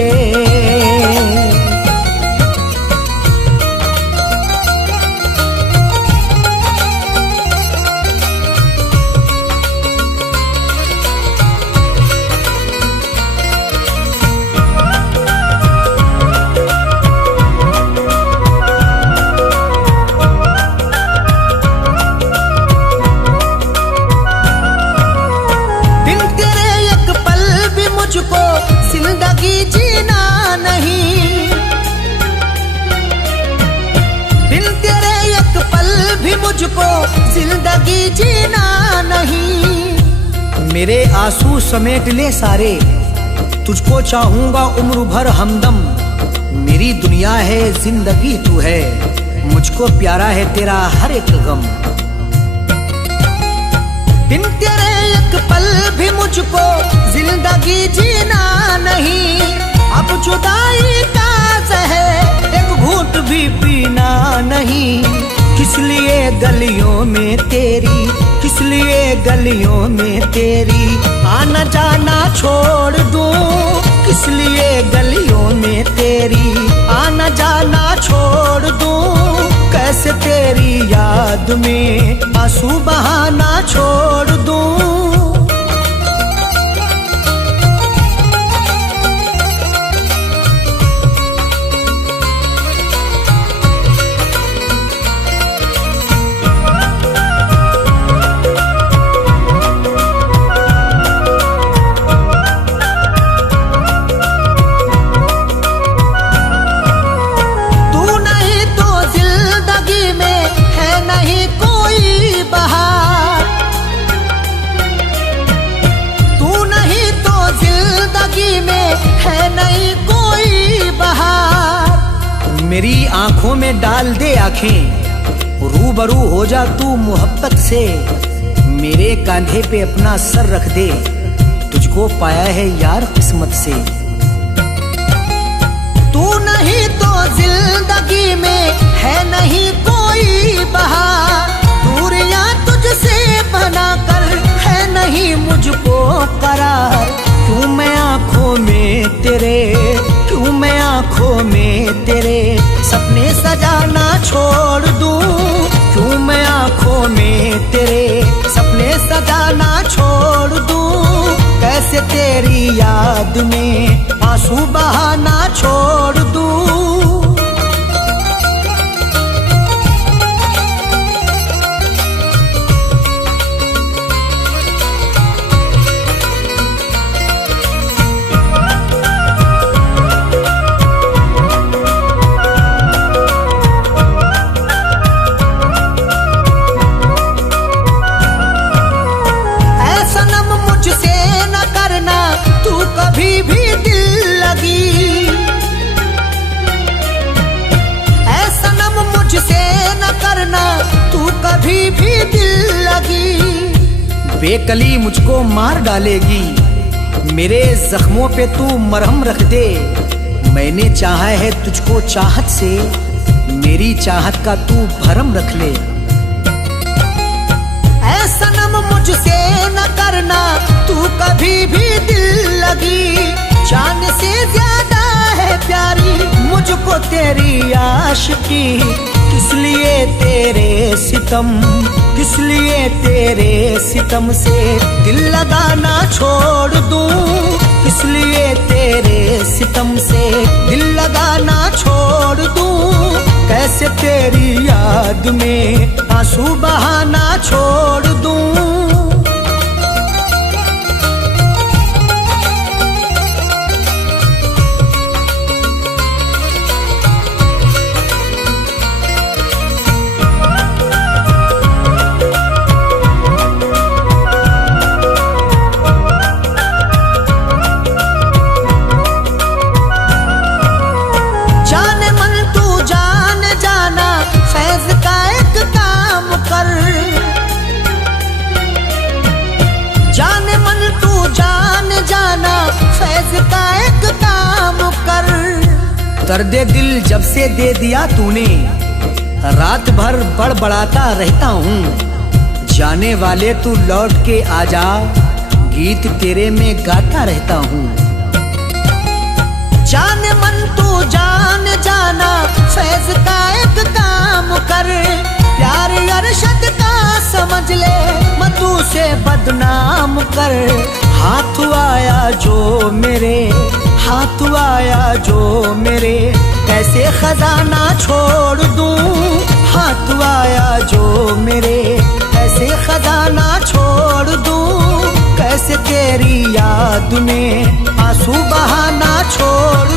जिंदगी जीना नहीं, बिन तेरे एक पल भी मुझको जिंदगी जीना नहीं, मेरे आंसू समेट ले सारे, तुझको चाहूंगा उम्र भर हमदम, मेरी दुनिया है जिंदगी तू है, मुझको प्यारा है तेरा हर एक गम, बिन तेरे एक पल भी मुझको जिंदगी जीना नहीं, अब जुदाई का ज़हर एक घूंट भी पीना नहीं, किस लिए गलियों में तेरी, किस लिए गलियों में तेरी आना जाना छोड़ दूं, किस लिए गलियों में तेरी आना जाना छोड़ दूं, कैसे तेरी याद में आंसू बहाना छोड़ दूं। है नहीं कोई बहार, मेरी आंखों में डाल दे आंखें, रूबरू हो जा तू मोहब्बत से, मेरे कांधे पे अपना सर रख दे, तुझको पाया है यार किस्मत से, तू नहीं तो जिंदगी में है नहीं कोई बहार, दूरियां तुझसे बना कर है नहीं मुझको करार, क्यों मैं आंखों में तेरे, क्यों मैं आंखों में तेरे सपने सजाना छोड़ दूं, क्यों मैं आंखों में तेरे सपने सजाना छोड़ दूं, कैसे तेरी याद में आंसू बहाना छोड़ दूं। कभी भी दिल लगी, ऐसा नम मुझसे न करना तू कभी भी दिल लगी, बेकली मुझको मार डालेगी, मेरे जख्मों पे तू मरहम रख दे, मैंने चाहा है तुझको चाहत से, मेरी चाहत का तू भरम रख ले, ऐसा नम मुझसे न करना तू कभी भी दिल लगी, जान से ज्यादा है प्यारी मुझको तेरी आशिकी, किस लिए तेरे सितम, किस लिए तेरे सितम से दिल लगाना छोड़ दूं, इसलिए तेरे सितम से दिल लगाना छोड़ दूं, कैसे तेरी याद में आंसू बहाना छोड़ दूं। दर्द दिल जब से दे दिया तूने, रात भर बड़बड़ाता रहता हूँ। जाने वाले तू लौट के आजा, गीत तेरे में गाता रहता हूँ। जाने मन तू जान जाना, फैज का एक काम कर, प्यार अरशद का समझ ले, मधु से बदनाम कर। हाथ आया जो मेरे, हाथ आया जो मेरे, कैसे खजाना छोड़ दूं। हाथ आया जो मेरे, कैसे खजाना छोड़ दूं, कैसे तेरी याद में आंसू बहाना छोड़